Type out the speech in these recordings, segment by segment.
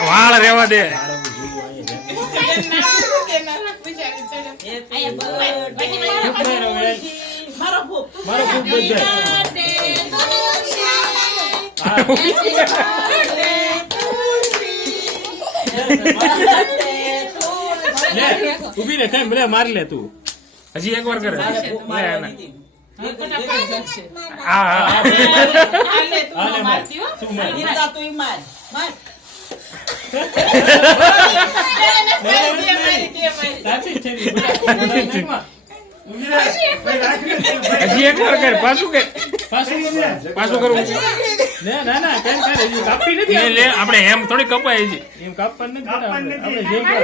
વાળ રેવા દે. મારો ફૂક ઉભી રે કેમ રે મારી લે તું હજી એક વાર કરે લે હજી એક વાર કર પાછું કરવું લે આપણે એમ થોડી કપાય છે એમ કાપવાનું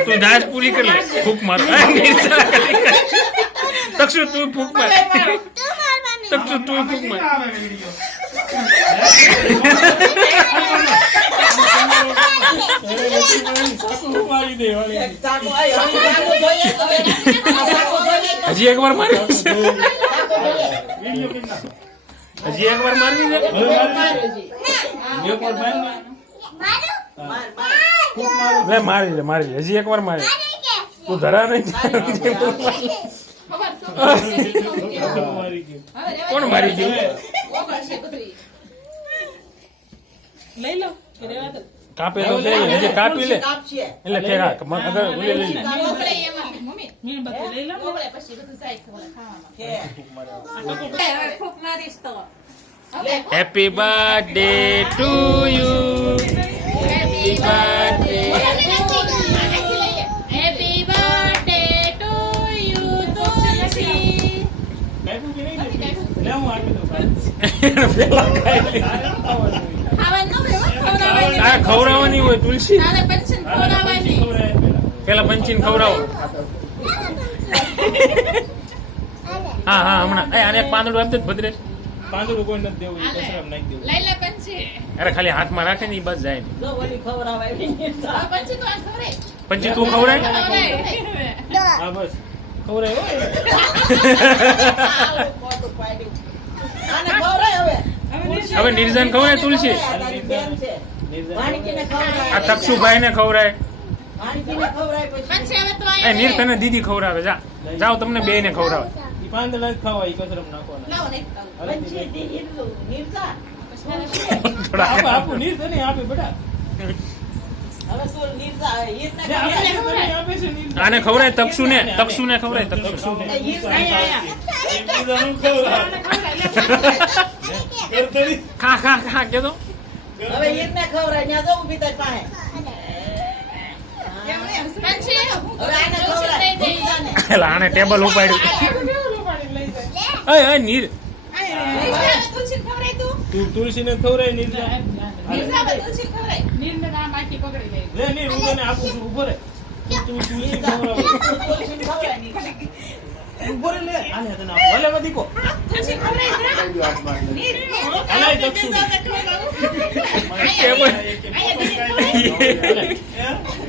તું દાસ પૂરી કરી લે ફૂક માર તક્ષુ તું ફૂક માર તક્ષુ તું ફૂક માર હજી એક વાર મારી હજી એક વાર મારવી છે મારી હજી એક વાર મારી તું ધરા નહીં કોણ મારી ગયું લઈ લો કાપેલો છે હજી કાપી લે એટલે ફેરા અગર લઈ લે happy birthday to you happy birthday happy birthday to you Tulsi. આ ખવડાવવાની હોય તુલસી તારે પંચન ખવડાવવાની. પેલા પંચીન ખવડાવો હા હા હમણાં આને એક પાંદડું આપી દે ભદ્રે પાંદડું કોઈ નથી દેવું કચરામાં નાખી દેવું લઈ લે પંચી. અરે ખાલી હાથમાં રાખે ને એ બસ જાય પંચી તો આ ઘરે પંચી તું ખવડાય ખવડાય. હા બસ ખવડાય આને ખવડાય હવે નિર્જન ખવડાય તુલસી તારી બેન છે વાણીકીને ખવડાય આ તક્ષુભાઈ ને ખવડાય વાણીકીને ખવડાય પછી પંચી હવે તો એ આયા નીર તને દીદી ખવડાવે જાઓ તમને બે ને ખવડાવે પાંદડા જ ખાવા કચરમ નાખવાના લાવો ને પંચી દી હિરલું નિર્જા થોડા આપું નીર તને આપે બેટા હવે તું નિર્જા હીરને આપે છે નીર આને ખવડાય તક્ષુ ને ખવડાય તક્ષુ ખા ખા ખા કે તો હવે હીરને ખવડાય ન્યા જવું ભીતર પાસે પંચી હવે આને ખવડાય નિર્જાને એલા આને ટેબલ ઉપાડ્યું એ નીર તુલસી ખવડાય તું. તુલસી ને ખવડાય નીર તુલસી ખવડાય. નીરને નામ આખી પકડી ગઈ. લે નીર હું તને આપું છું ઉભો રે તું તુલસી ખવડાવ તુલસીને ખવડાય નિર્જા ઉભો રે લે આને તને આપો ભલે મત દીકો તુલસી ખવડાય નીર અલાય તક્ષુ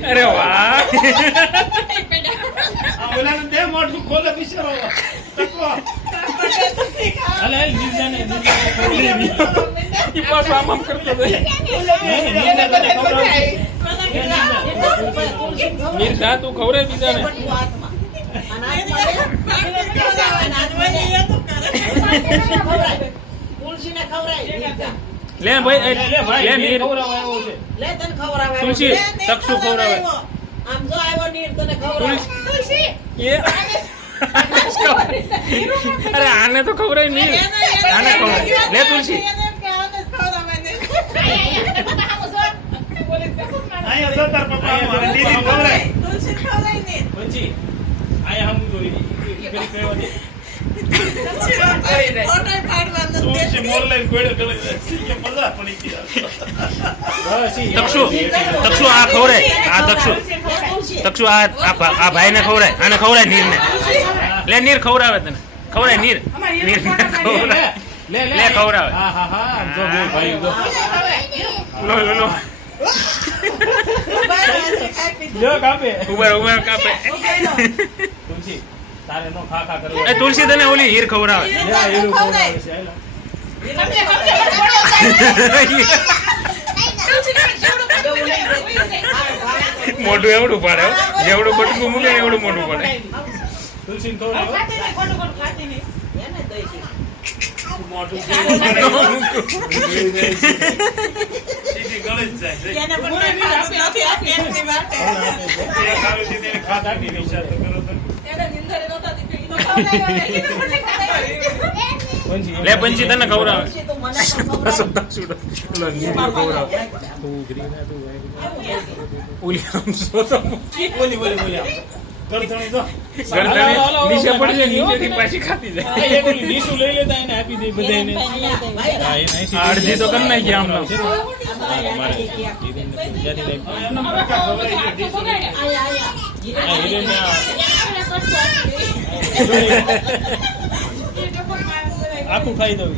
અરે વાહ આ ઓલાને દે મોઢું ખોલે બિચારો તકવા અલે નીરજાને ઈ પાછો આમ કરતો જાય નીર જા તું ખવડાય બીજાને તુલસીને ખવડાય લે ભાઈ લે ભાઈ લે નીર ખવડાવ આવ્યો છે લે તને ખવડાવે તુલસી તક્ષુ ખવડાવે આમ જો આવ્યો નીર તને ખવડાવે તુલસી એ અરે આને તો ખવડાય નીર આને ખવડાય લે તુલસી આયા તો તાર પપ્પા દીદી ખવડાય તુલસી ખવડાય ને પછી આયા હમ જોઈ કરી કહેવા દે ફોટો પાડવાનો તુલસી મોર લઈને ગોળે ગળે કે મજા પડી ગઈ બસ તક્ષુ આ ખવડાય આ તક્ષુ આ ભાઈને ખવડાય આને ખવડાય નીરને લે નીર ખવડાવે તને ખવડાય નીર ખવડાવે લે લે ખવડાવે હા હા હા જો બે ભાઈ જો લો જો કાપે ઉબર કાપે તુલસી તારે નો ખા ખા કરવો એ તુલસી તને ઓલી હીર ખવડાવે લે એનું ખવડાવે છે સમજે, બધું પડો થાય. એવું નહીં દેતી. હા, મોઢું એવડું પાડે હો. જેવડું બટકું મૂકે ને એવડું મોઢું પડે. તુલસીને ખવડાવો. ખાતી નહીં, ખોટું ખોટું ખાતી નહીં. એને દઈ દે. મોઢું સીધી ગળે જ જાય. એને પણ કંઈ ખાધું નથી. આ પેટની વાટે. એક આવે છે તેને ખાત આપી વિચાર તો કરો તો. એને નિંદરે નહોતા દીધી. ઈ તો ખવડાવ્યો નહીં. ઈ તો મને ખવડાવ્યો. પંછી લે પંછી તને ખવડાવે. પછી તું મને પણ ખવડાવ. ઓલી આમ સોતો બોલી કરતણી તો ગરદને નીચે પડી જાય નીચેથી પાછી ખાતી જાય. આ એક ઓલી ડીશું લઈ લેતા એને આપી દે બધાને. હા એને અહીંથી અડધી તો કરી નાખી આમ નામ. એમના પ્રકાર ખવડાવી દે ડીશું લઈ લે. આયા, આયા. આ હિરેને આ આખું ખાઈ દઉં.